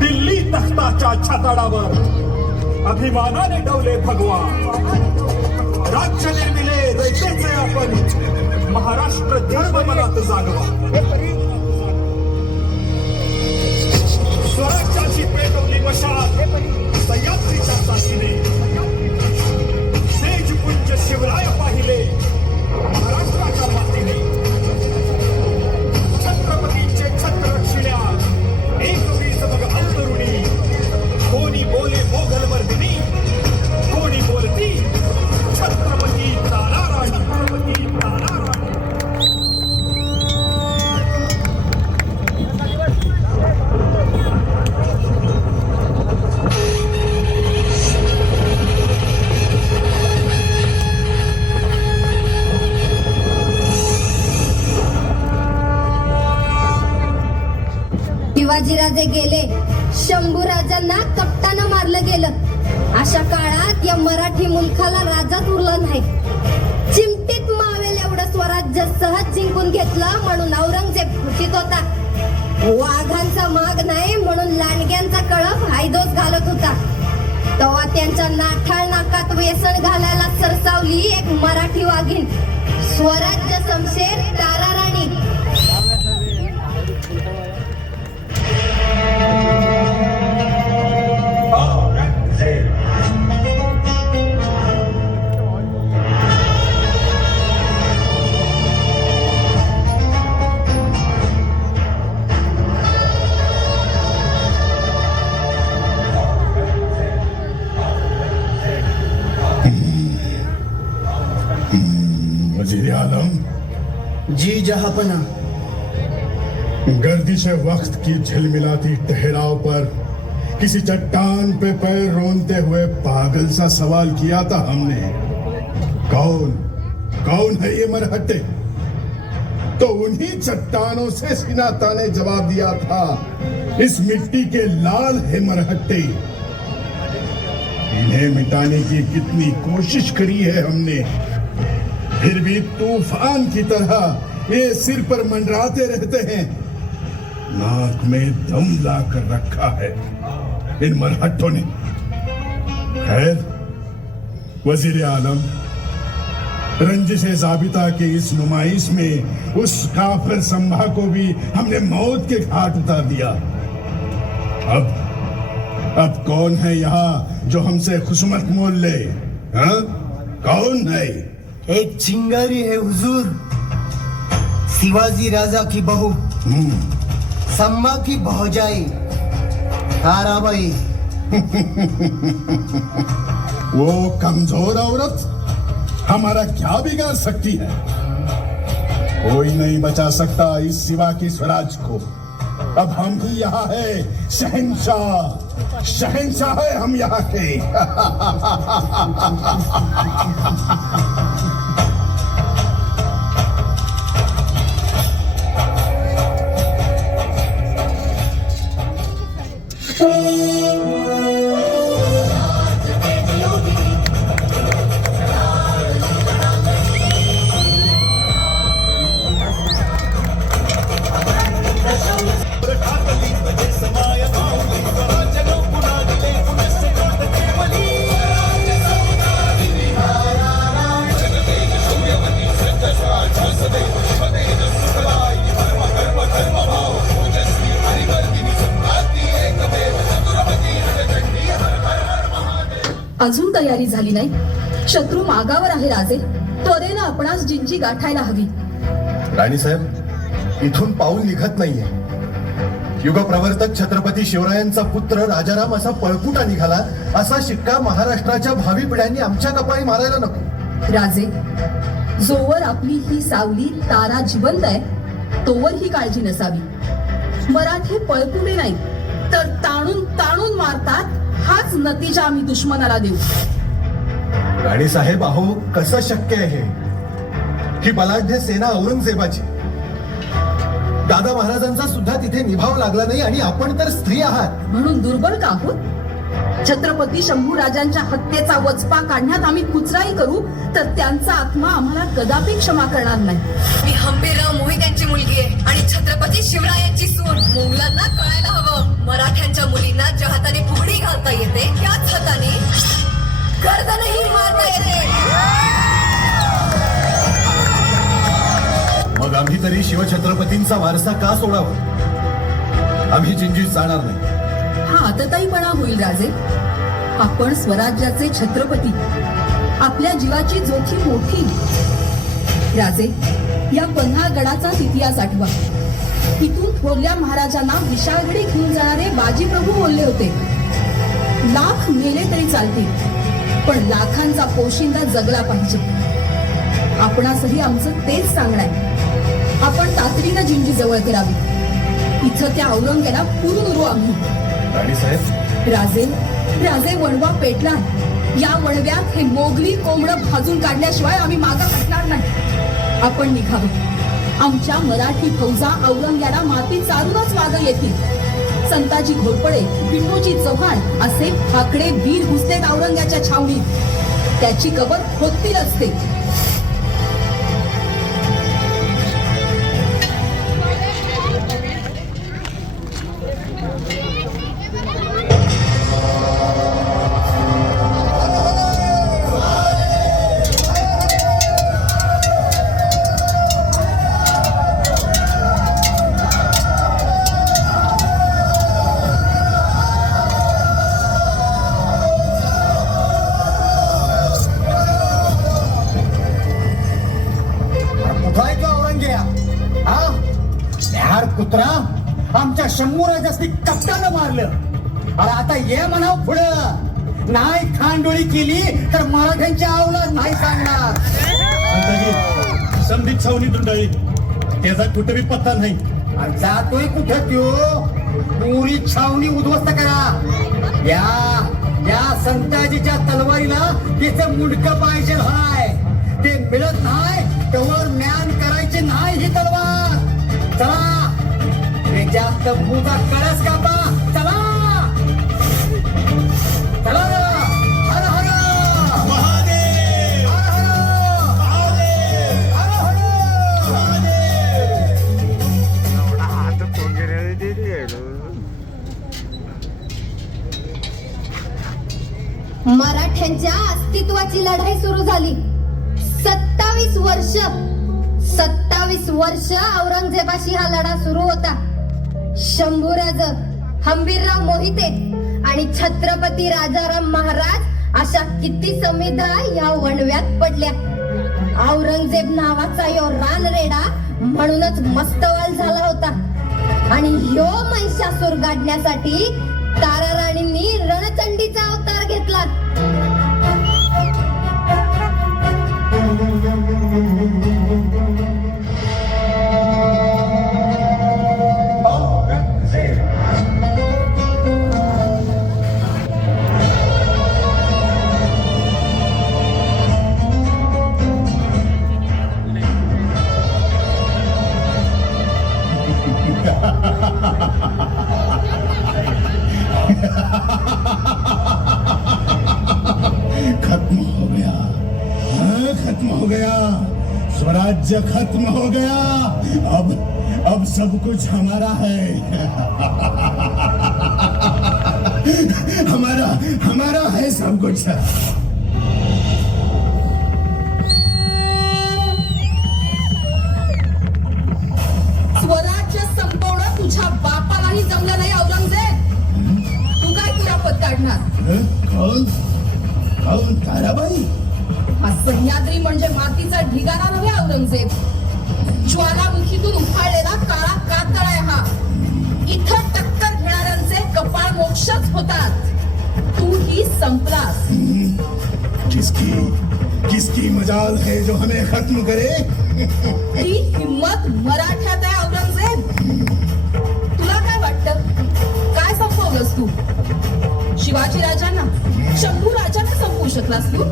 दिल्ली तख्ताच्या छताडावर अभिमानाने डवले भगवा. राज्य निर्मिले दैतेचे आपण, महाराष्ट्र धर्म मनात जागवा. स्वराज्याची पेटवली मशाल सह्याद्रीच्या साथीने. तेजपुंज शिवराय पाहिले महाराष्ट्राच्या मातीने. छत्रपतींचे छत्र रक्षिल्या एक वीज मग अंतरुणी. कोणी बोले मोगल वर्दिनी, कोणी बोलती छत्रपती ताराराणी. छत्रपती ताराराणी. शिवाजीराजे गेले, शंभूराजांना कपटानं मारलं गेलं. अशा काळात या मराठी मुलखाला राजाच उरला नाही. चिमटीत मावेल एवढं स्वराज्य सहज जिंकून घेतलं म्हणून औरंगजेब खुशीत होता. वाघांचा माग नाही म्हणून लांडग्यांचा कळप हायदोस घालत होता. तेव्हा त्यांच्या नाठाळ नाकात व्यसन घालायला सरसावली एक मराठी वाघीण, स्वराज्य शमशेर ताराराणी. वजीर आलम जी जहापना, गर्दिश वक्त की झिलमिलाती ठहराव पर किसी चट्टान पे पैर रोनते हुए पागल सा सवाल किया था हमने, कौन कौन है ये मरहट्टे? तो उन्हीं चट्टानों से सीना ताने जवाब दिया था, इस मिट्टी के लाल है मरहट्टे. इन्हें मिटाने की कितनी कोशिश करी है हमने, फिर भी तूफान की तरह ये सिर पर मंडराते रहते हैं. नाक में दम ला कर रखा है इन मरहट्टों ने. खैर वजीर आलम, रंजिश जाबिता की इस नुमाइश में उस काफिर संभा को भी हमने मौत के घाट उतार दिया. अब कौन है यहाँ जो हमसे खुशमत मोल ले? हाँ, कौन है? एक चिंगारी है हुजूर, शिवाजी राजा की बहू, सम्मा की भौजाई ताराबाई. वो कमजोर औरत हमारा क्या बिगाड़ सकती है? कोई नहीं बचा सकता इस सिवा की स्वराज को. अब हम ही यहाँ है, शहंशाह शहंशाह है हम यहाँ के. अजून तयारी झाली नाही. शत्रू मागावर आहे राजे. त्वरेनं आपणास जिंजी गाठायला हवी. राणी साहेब, इथून पाऊल निघत नाहीये. युगप्रवर्तक छत्रपती शिवरायांचा पुत्र राजाराम असा पळकुटा निघाला, असा शिक्का महाराष्ट्राच्या भावी पिढ्यांनी आमच्या कपाळी मारायला नको. राजे, जोवर आपली ही सावली तारा जिवंत आहे तोवर ही काळजी नसावी. मराठी पळकुटे नाही तर ताणून ताणून मारतात, हाच नतीजा आम्ही दुश्मनाला देऊ. राणी साहेब, अहो कसं शक्य आहे? ही बलाढ्य सेना औरंगजेबाची. दादा महाराजांचा सुद्धा तिथे निभाव लागला नाही आणि आपण तर स्त्री आहात म्हणून दुर्बल का आहोत? छत्रपती शंभू राजांच्या हत्येचा वचपा काढण्यात आम्ही कुचराई करू तर त्यांचा आत्मा आम्हाला कदापि क्षमा करणार नाही. मी हंबीरराव मोहित्यांची मुलगी आहे आणि छत्रपती शिवरायांची सून. मग आम्ही तरी शिवछत्रपतींचा वारसा का सोडावा? आम्ही जिंजीत जाणार नाही. हा आतताईपणा होईल राजे. आपण स्वराज्याचे छत्रपती, आपल्या जीवाची जोखीम मोठी. राजे, या पन्हाळगडाचा इतिहास आठवा. इथून थोरल्या महाराजांना विशाळगडी घेऊन जाणारे बाजीप्रभू बोलले होते, लाख मेले तरी चालतील, पण लाखांचा पोशिंदा जगला पाहिजे. आपणासही आमचं तेच सांगणं आहे. आपण तातडीनं जिंजी जवळ करावी. इथं त्या औरंग्याला पुरून उरू आम्ही. राणीसाहेब, राजे, राजे वणवा पेटला. या वणव्यात हे मोगली कोंबडं भाजून काढल्याशिवाय आम्ही मागं हटणार नाही. आपण निघावं. आमच्या मराठी फौजा औरंग्याला माती चालूनच मागं येतील. संताजी घोरपडे, पिंटोजी चव्हाण असे ठाकरे वीर घुसलेत औरंग्याच्या छावणीत. त्याची कबर खोदतील असते. कुठाय का औरंग्या? हा यार कुत्रा, आमच्या शंभू राजासनी कप्तानं मारलं. अरे आता ये म्हणाव पुढं. नाही खांडोळी केली तर मराठ्यांच्या आवला नाही सांगणार. संदीप छावणी दुंडाळी, त्याचा कुठेही पत्ता नाही. आणि जातोय कुठं त्यो? पुरी छावणी उद्ध्वस्त करा. या संताजीच्या तलवारीला तिचं मुंडकं पाहिजे हाय. ते मिळत नाही तेव्हा म्यान करायची नाही ही तलवार. चला, ते जास्त पूजा कळस कापा. चला चला. हर हर महादेव! हर हर हर हर. मराठ्यांच्या अस्तित्वाची लढाई सुरू झाली. 27 वर्ष औरंगजेबाशी हा लढा सुरू होता. शंभूराज, हंबीरराव मोहिते आणि छत्रपती राजाराम महाराज अशा किती समिधा या वणव्यात पडल्या. औरंगजेब नावाचा यो रानरेडा म्हणूनच मस्तवाल झाला होता. आणि ह्यो महिषासूर गाडण्यासाठी ताराराणींनी रणचंडीचा अवतार घेतला. खत्म हो गया, हाँ, खत्म हो गया. स्वराज्य खत्म हो गया. अब सब कुछ हमारा है. हमारा है सब कुछ. स्वराज्य संपवणं तुझ्या बापालाही जमलं नाही औरंगजेब. तू काय कुरापत काढणार? कौन ताराबाई? हा सह्याद्री म्हणजे मातीचा ढिगारा नव्हे औरंगजेब. ज्वालामुखीतून उफाळलेला काळा कातळ आहे हा. इथं टक्कर घेणाऱ्यांचे कपाळ मोक्षच होतात. तू ही संपलास. किसकी मजाल है जो हमें खत्म करे? ती हिम्मत मराठ्यात आहे औरंगजेब. तुला काय वाटतं? काय संपवलंस तू? शिवाजी राजांना, शंभू राजांना संपवू शकलास तू?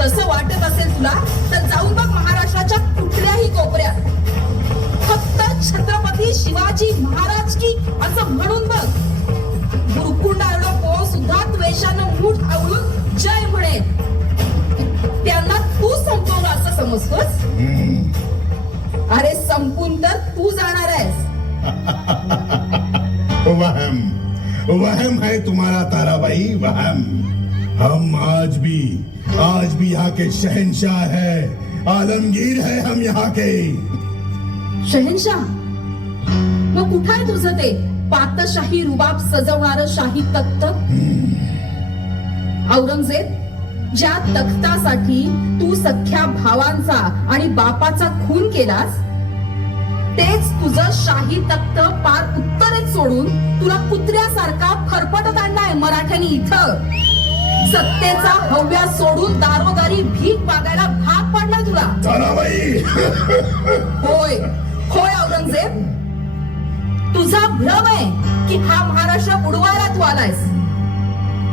तसं वाटत असेल तुला तर जाऊन बघ महाराष्ट्राच्या कुठल्याही कोपऱ्यात. फक्त छत्रपती शिवाजी महाराज की असं म्हणून बघ. गुरुकुंडाला पोह सुद्धा द्वेषानं मूठ आवळून जय म्हणेल. त्यांना तू संपवलं असं समजतोस? अरे संपून तर तू जाणार आहेस. वहम है तुम्हारा ताराबाई, वहम. हम आज भी यहाँ के शहंशाह है. आलमगीर है हम यहाँ के। शहनशाह, मग कुठं आहे तुझं ते पातशाही रुबाब सजवणारं शाही तख्त? औरंगजेब, ज्या तख्तासाठी तू सख्या भावांचा आणि बापाचा खून केलास, तेच तुझं शाही तख्त पार उत्तरेत सोडून तुला कुत्र्यासारखा फरफटत आणलाय मराठ्यांनी इथं. सत्तेचा हव्या सोडून दारोदारी भीक मागायला भाग पडलाय तुला. ताराबाई होय होय औरंगजेब, तुझा भ्रम आहे की हा महाराष्ट्र बुडवायला तू आलायस.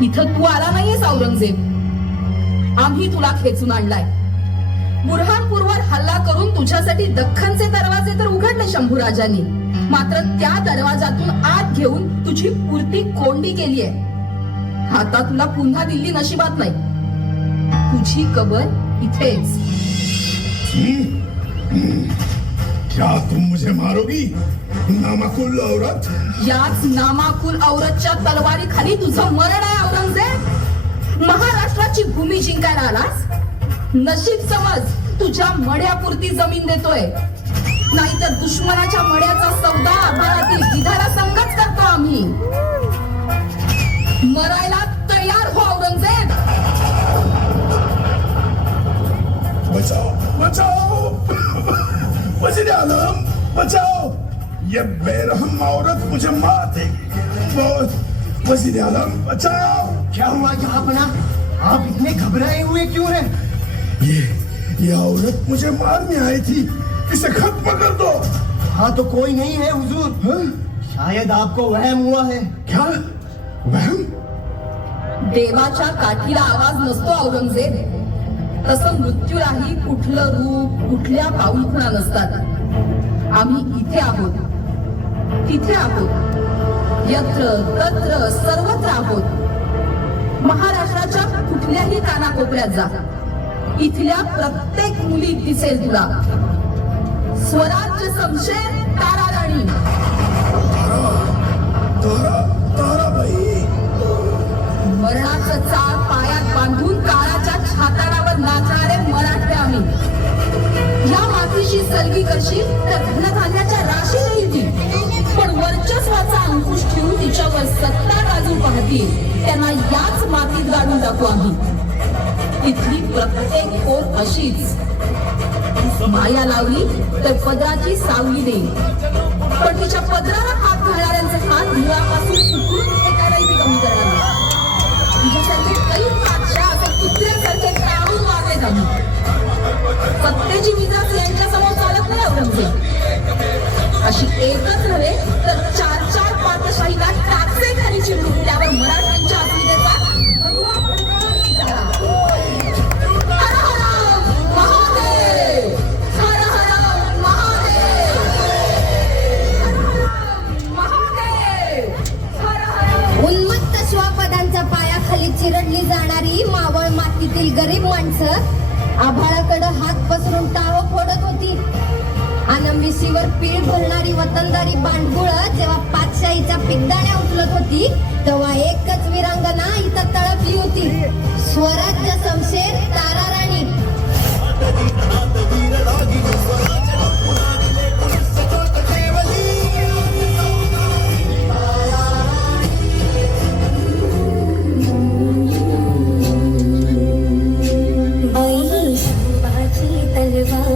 इथं तू आला नाहीयेस औरंगजेब, आम्ही तुला खेचून आणलाय. बुरहानपूरवर हल्ला करून तुझ्यासाठी दख्खनचे दरवाजे तर उघडले शंभूराजांनी, मात्र त्या दरवाजातून आत घेऊन तुझी पुरती कोंडी केली आहे. आता तुला पुन्हा दिल्ली नशिबात नाही, तुझी कबर इथेच. क्या तुम मुझे मारोगी नामाकुल औरत? याच नामाकुल औरतच्या तलवारी खाली तुझं मरण आहे औरंगजेब. महाराष्ट्राची भूमी जिंकायला आलास, नशीब समज तुझ्या मड्यापुरती जमीन देतोय, नाहीतर दुश्मनाच्या मड्याचा सौदा आभाळातील गिधारा संगत करतो आम्ही. मरायला तयार हो औरंगजेब. बचाओ बचाओ वजीर आलम, बचाओ, ये बेरहम औरत मुझे मार देगी। वजीर आलम बचाओ। क्या हुआ जहांपना, आप इतने घबराए हुए क्यों हैं? ये औरत मुझे मारने आई थी, इसे खत्म कर दो। हाँ तो कोई नहीं है हुजूर। हाँ? शायद आपको वहम हुआ है। क्या वहम? देवाच्या काठीला आवाज नसतो औरंगजेब, तसं मृत्यूलाही कुठलं रूप कुठल्या पाऊलखुणा नसतात. आम्ही इथे आहोत, तिथे आहोत, यत्र तत्र सर्वत्र आहोत. महाराष्ट्राच्या कुठल्याही कानाकोपऱ्यात जा, इथल्या प्रत्येक मुलीत दिसेल तुला. स्वराज्य समशेर तारा राणी. ताराबाई, मरणाचं चाळ पायात बांधून काळाच्या छाताडावर नाचणारे मराठे आम्ही. या मातीशी सलगी करशील तर धनधान्याच्या राशी येतील, पण वर्चस्वाचा अंकुश ठेवून तिच्यावर सत्ता गाजू पाहतील त्यांना याच मातीत गाडून टाकू आम्ही. इथली प्रत्येक पोर अशीच. माया लावली तर पदराची सावली देईल, पण तिच्या पदराला हात घालणाऱ्यांचे हात मुळापासून उकळून एकालाही ती कमी करणार नाही. तुझ्यासारखे काही बादशाह असे कुत्र्यासारखे टाळून मारलेत आम्ही. सत्तेची मिजाज यांच्या समोर चालत नाही औरंगजेब. अशी एकच नव्हे तर 4-4 पातशाहीला टाचे खाली चिरडून त्यावर मराठ्यांच्या अस्मितेचा हर हर महादेव, हर हर महादेव, महादेव, हर हर. उन्मत्त श्वापदांच्या पायाखाली चिरडली जाणारी मावळ मातीतील गरीब माणसं आभाळाकडे हात पसरून टाळं फोडत होती. अनंबिसीवर पीळ भरणारी वतनदारी बांडगुळ जेव्हा पातशाहीच्या पिगदाण्या उचलत होती, तेव्हा एकच विरांगना इथं तळपली होती, स्वराज्य समशेर तारा राणी. बाई, बाजी तलवार